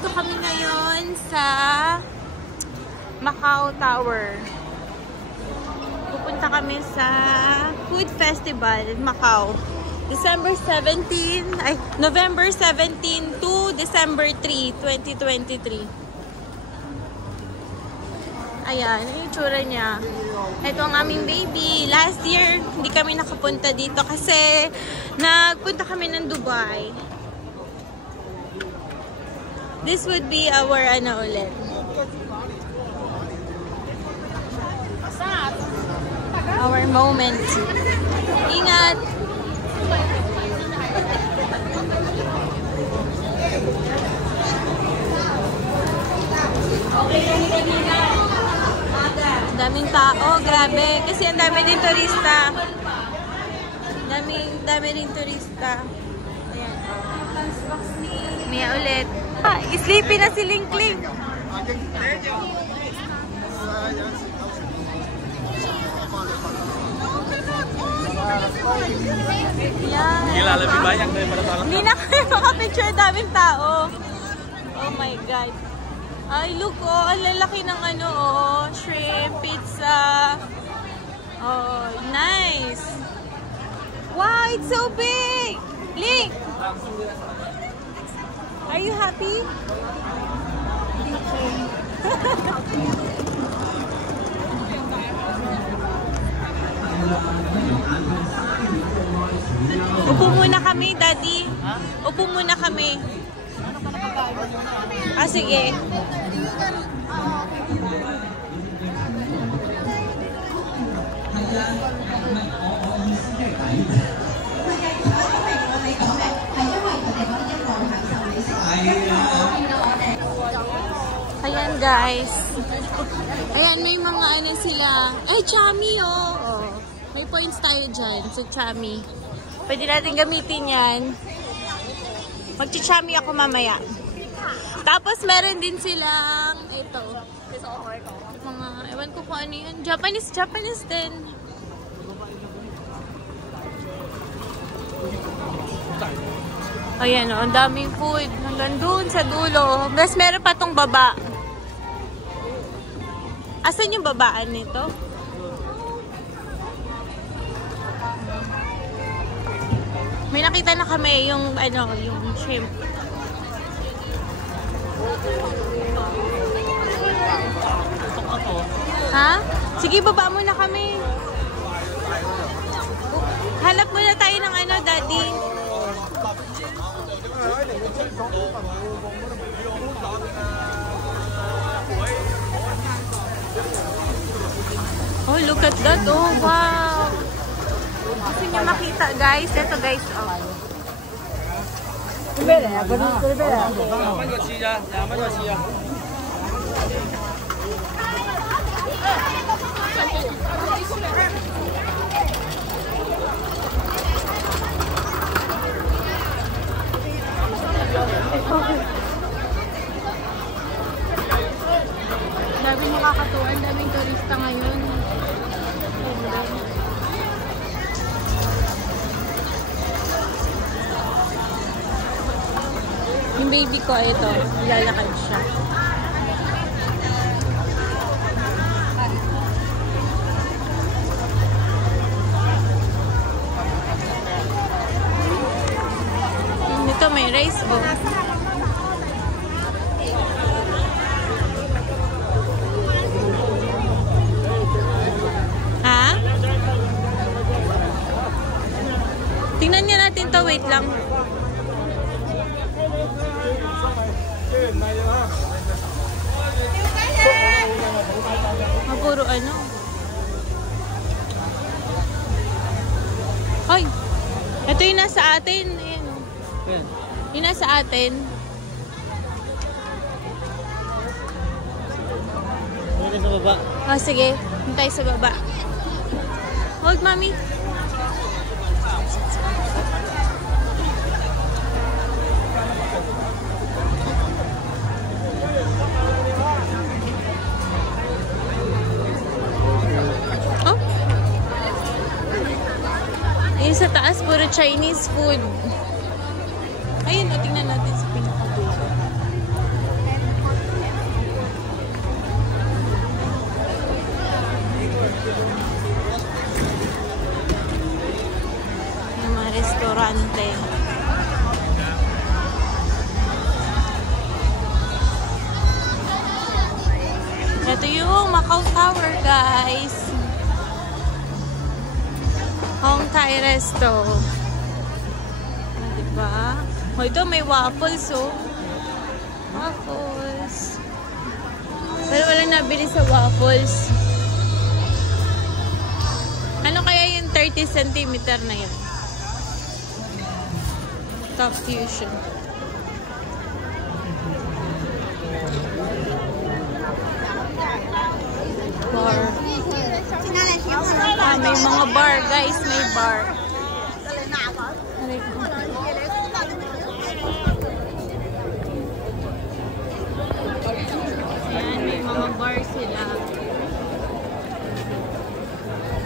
Nandito kami ngayon sa Macau Tower. Pupunta kami sa Food Festival in Macau. November 17 to December 3, 2023. Ayan, yung itsura niya. Ito ang aming baby. Last year, hindi kami nakapunta dito kasi nagpunta kami ng Dubai. This would be our ulit. Our moment. Ingat! Daming tao, grabe. Kasi ang dami din turista. Dami rin turista. Ayan. Mia ulit. Sleepy na si Lingling. Yan. Hindi na kayo makapicture, daming tao. Oh my God. Ay, look, oh, ang lalaki ng ano, oh, shrimp, pizza. Oh, nice. Wow, it's so big. Link, are you happy? Upo muna kami, Daddy. Upo muna kami. Ah, sige. Ayan, guys. Ayan, may mga ano sila. Ay, Chami, oh. May points tayo dyan sa Chami. Pwede natin gamitin yan. Mag-chami ako mamaya. Tapos, meron din silang ito. Mga, ewan ko kung ano yun. Japanese din. Ayan, oh, ang daming food. Hanggang dun sa dulo. Mas meron pa tong baba. Asan yung babaan nito? May nakita na kami yung ano, yung shrimp. Ha? Sige, baba muna kami. Hanap muna tayo ng ano, Daddy. Oh, look at that. Oh, wow. Gusto niyo makita, guys. Ito, guys. Oh. Daming nakakatuwa, daming turista ngayon. Yung baby ko, ito, lalakad siya. Ito may rice bowl. Tingnan niya natin to, wait lang. Puro ano. Hoy! Ito yung nasa atin. Ayan. Yung nasa atin. Sa baba. Oh, sige. Hintay sa baba. Hold, Mommy. Sa taas, puro Chinese food. Ayun, o, tingnan natin sa pinakadulo. Macau Tower, guys. Hong Thai Resto. Diba? O, ito may waffles, oh. Waffles. Pero walang nabili sa waffles. Ano kaya yung 30 cm na yun? Top Fusion. Bar. Ah, may mga bar, guys. May bar. Ayan, may mga bar sila.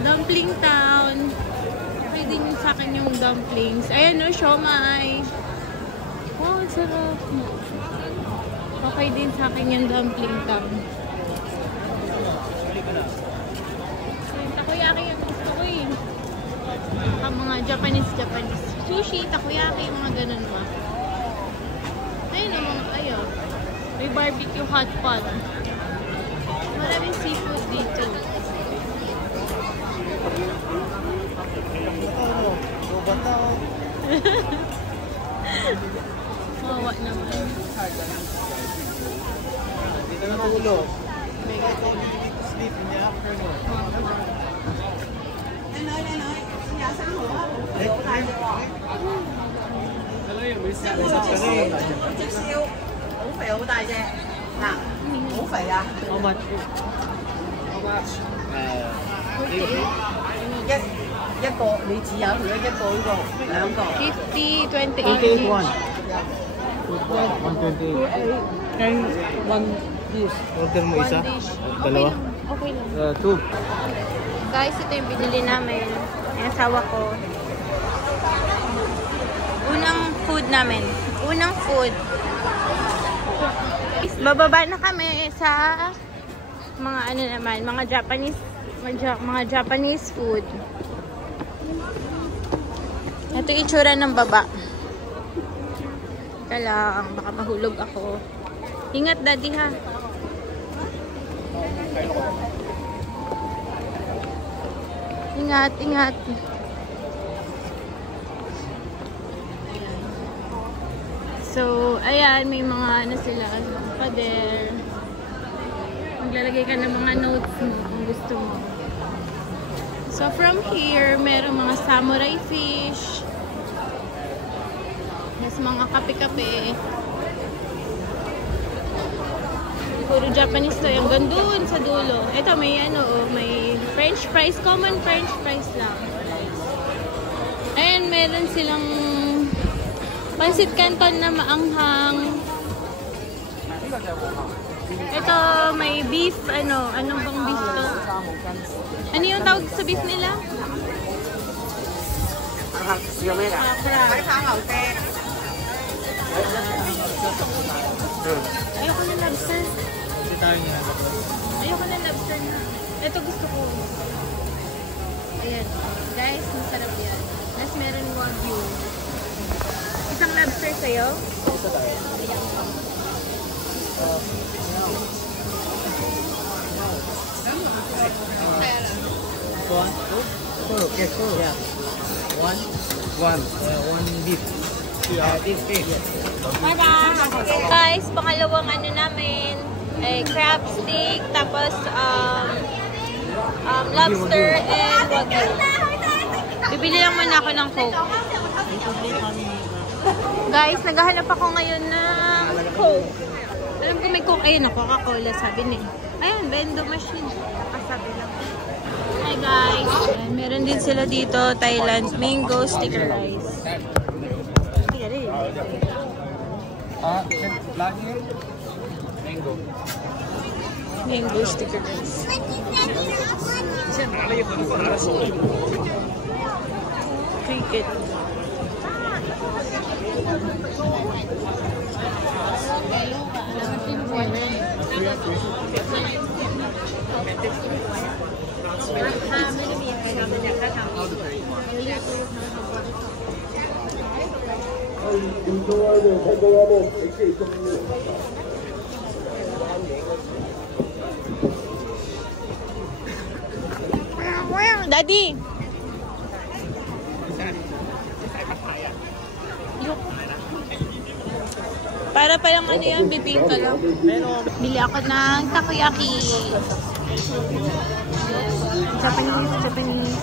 Dumpling Town. Okay din sa akin yung dumplings. Ayan, no, siomai. Wow, ang sarap. Okay din sa akin yung Dumpling Town. Takoyaki yung gusto ko eh. Ang mga Japanese. Sushi, takoyaki, mga ganun ba. Ayun ang mga, ayun. May barbecue hot pot. Maraming seafood dito. Mawa naman. Dito na tulog. Sleep in the afternoon. $50, 28. 128. And one dish. Order mo isa? Dalawa? Okay lang. Two. Guys, ito yung binili namin. Yung asawa ko. Unang food namin. Unang food. Bababa na kami sa mga ano naman, mga Japanese food. Ito yung itsura ng baba. Teka lang, baka mahulog ako. Ingat, daddy, ha. Ingat, ingat. So, ayan, may mga ano sila, pader. Maglalagay ka ng mga notes mo kung gusto mo. So, from here, meron mga samurai fish. Mas mga kape-kape. Puro Japanese to. Hanggang doon sa dulo. Ito, may ano, may French fries. Common French fries lang. Ayan, meron silang pansit canton na maanghang. Ito, may beef, ano. Anong bang beef to? Ano yung tawag sa beef nila? Ayoko na lobster. Ayoko na lobster na. Ito gusto ko. Ayan. Guys, masarap yan. Tapos meron wagyu. Isang lobster sa'yo? Isa tayo. One, two, okay, cool. Yeah. One beef. Beef cake. Guys, pangalawang ano namin, crab stick, tapos lobster and wagyu. Bibili lang muna ako ng Coke. Guys, naghahanap ako ngayon ng Coke. Alam ko may Coke. Ayun, Coca-Cola, sabi niya. Ayun, vendo machine. Kasabi lang. Hi guys. Ayan, meron din sila dito, Thailand mango sticker rice. Mango. Mango sticker rice. Cricket. Daddy! Look. Para palang ano yan, bibingka lang. Bili ako ng takoyaki. Japanese.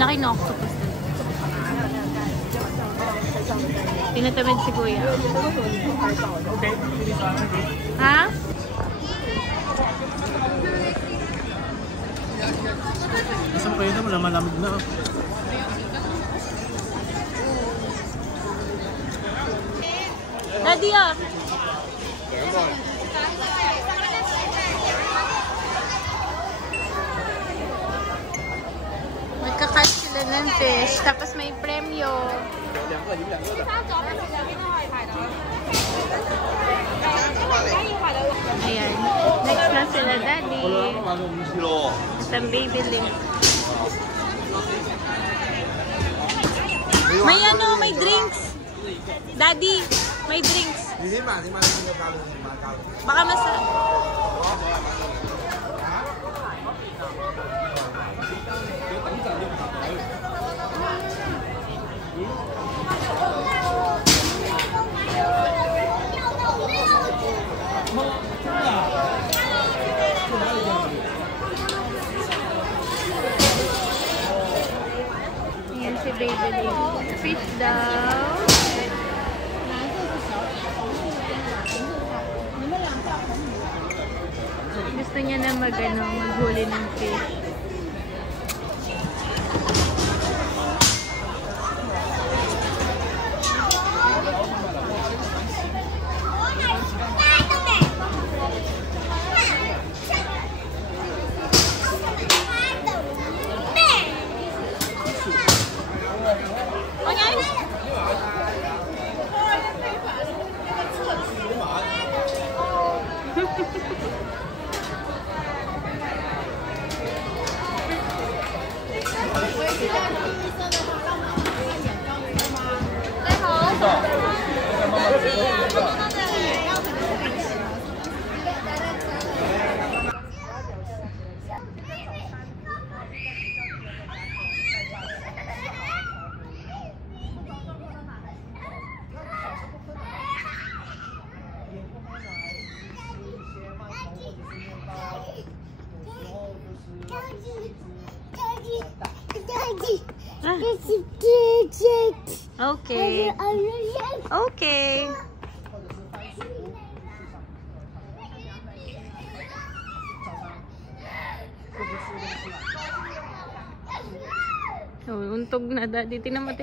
Laki na octopus. Tinatamid si Kuya. Ha? Nasaan kayo na? Malamig na. Daddy ah! Magka-catch sila ng fish, tapos may premyo. Ayan. Next na sila, Daddy. At ang baby link. May ano, may drinks. Daddy, may drinks. Baka masarap. Ayan si baby link. Fish daw. Gusto niya na maghuli ng fish. Okay. Okay. Oh, untog na, Daddy. Tinan mo.